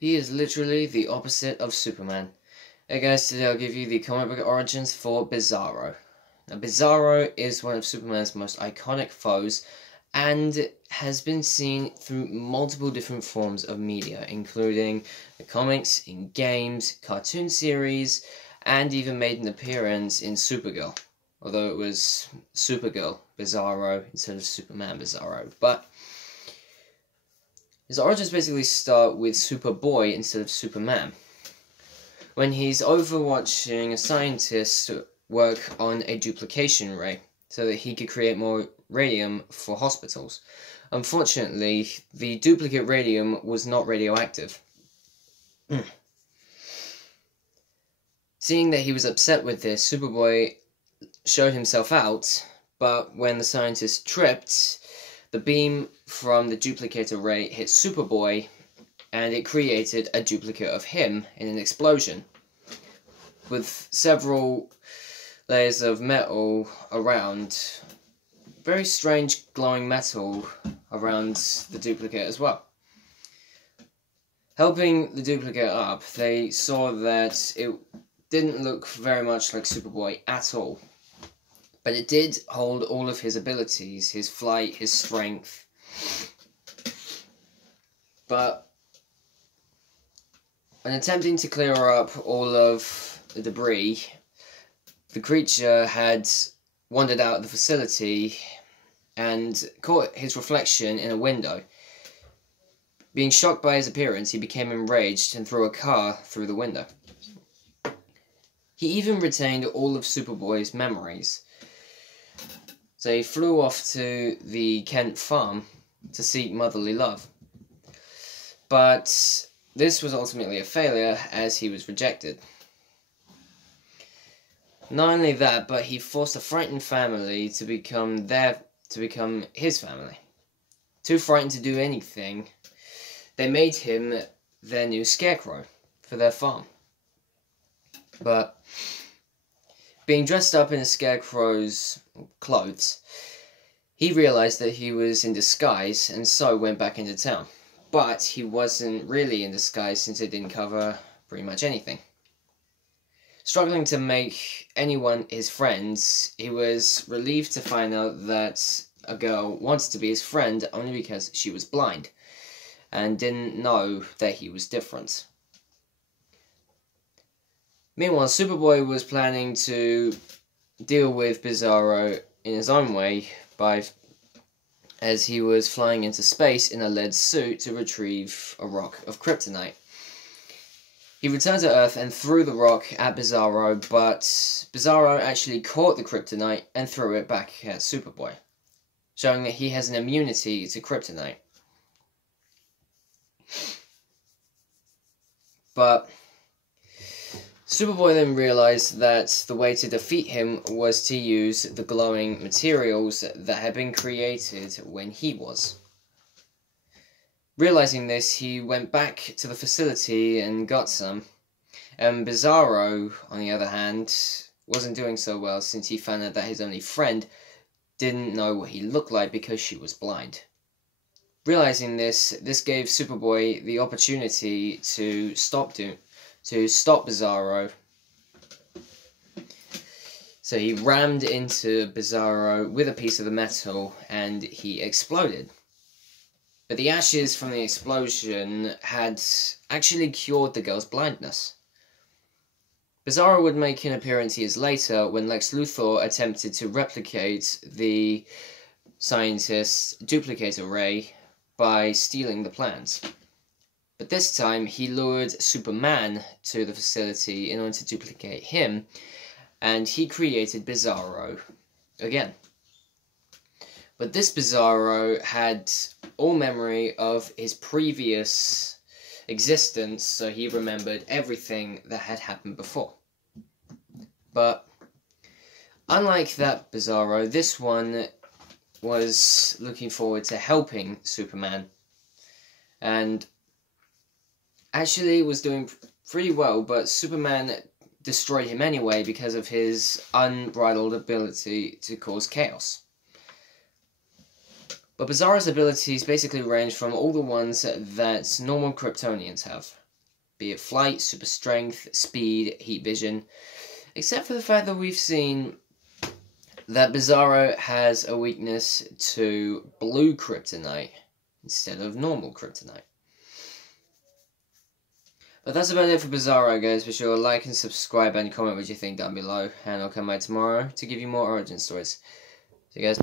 He is literally the opposite of Superman. Hey guys, today I'll give you the comic book origins for Bizarro. Now, Bizarro is one of Superman's most iconic foes and has been seen through multiple different forms of media, including the comics, in games, cartoon series, and even made an appearance in Supergirl. Although it was Supergirl Bizarro instead of Superman Bizarro. But his origins basically start with Superboy instead of Superman. When he's overwatching a scientist work on a duplication ray so that he could create more radium for hospitals. Unfortunately, the duplicate radium was not radioactive. Seeing that he was upset with this, Superboy showed himself out, but when the scientist tripped, the beam from the duplicator ray hit Superboy, and it created a duplicate of him in an explosion, with several layers of metal around, very strange glowing metal around the duplicate as well. Helping the duplicate up, they saw that it didn't look very much like Superboy at all. But it did hold all of his abilities, his flight, his strength. But when attempting to clear up all of the debris, the creature had wandered out of the facility and caught his reflection in a window. Being shocked by his appearance, he became enraged and threw a car through the window. He even retained all of Superboy's memories. So he flew off to the Kent farm to seek motherly love. But this was ultimately a failure as he was rejected. Not only that, but he forced a frightened family to become his family. Too frightened to do anything, they made him their new scarecrow for their farm. But being dressed up in a scarecrow's clothes, he realized that he was in disguise and so went back into town. But he wasn't really in disguise since it didn't cover pretty much anything. Struggling to make anyone his friends, he was relieved to find out that a girl wanted to be his friend only because she was blind and didn't know that he was different. Meanwhile, Superboy was planning to deal with Bizarro in his own way as he was flying into space in a lead suit to retrieve a rock of kryptonite. He returned to Earth and threw the rock at Bizarro, but Bizarro actually caught the kryptonite and threw it back at Superboy, showing that he has an immunity to kryptonite. But Superboy then realized that the way to defeat him was to use the glowing materials that had been created when he was. Realizing this, he went back to the facility and got some, and Bizarro, on the other hand, wasn't doing so well since he found out that his only friend didn't know what he looked like because she was blind. Realizing this gave Superboy the opportunity to stop Bizarro. So he rammed into Bizarro with a piece of the metal and he exploded. But the ashes from the explosion had actually cured the girl's blindness. Bizarro would make an appearance years later when Lex Luthor attempted to replicate the scientist's duplicator ray by stealing the plans. But this time, he lured Superman to the facility in order to duplicate him, and he created Bizarro again. But this Bizarro had all memory of his previous existence, so he remembered everything that had happened before. But unlike that Bizarro, this one was looking forward to helping Superman, and actually was doing pretty well, but Superman destroyed him anyway because of his unbridled ability to cause chaos. But Bizarro's abilities basically range from all the ones that normal Kryptonians have. be it flight, super strength, speed, heat vision. Except for the fact that we've seen that Bizarro has a weakness to blue kryptonite instead of normal kryptonite. But that's about it for Bizarro, guys. Be sure to like and subscribe and comment what you think down below. And I'll come back tomorrow to give you more origin stories. See you guys.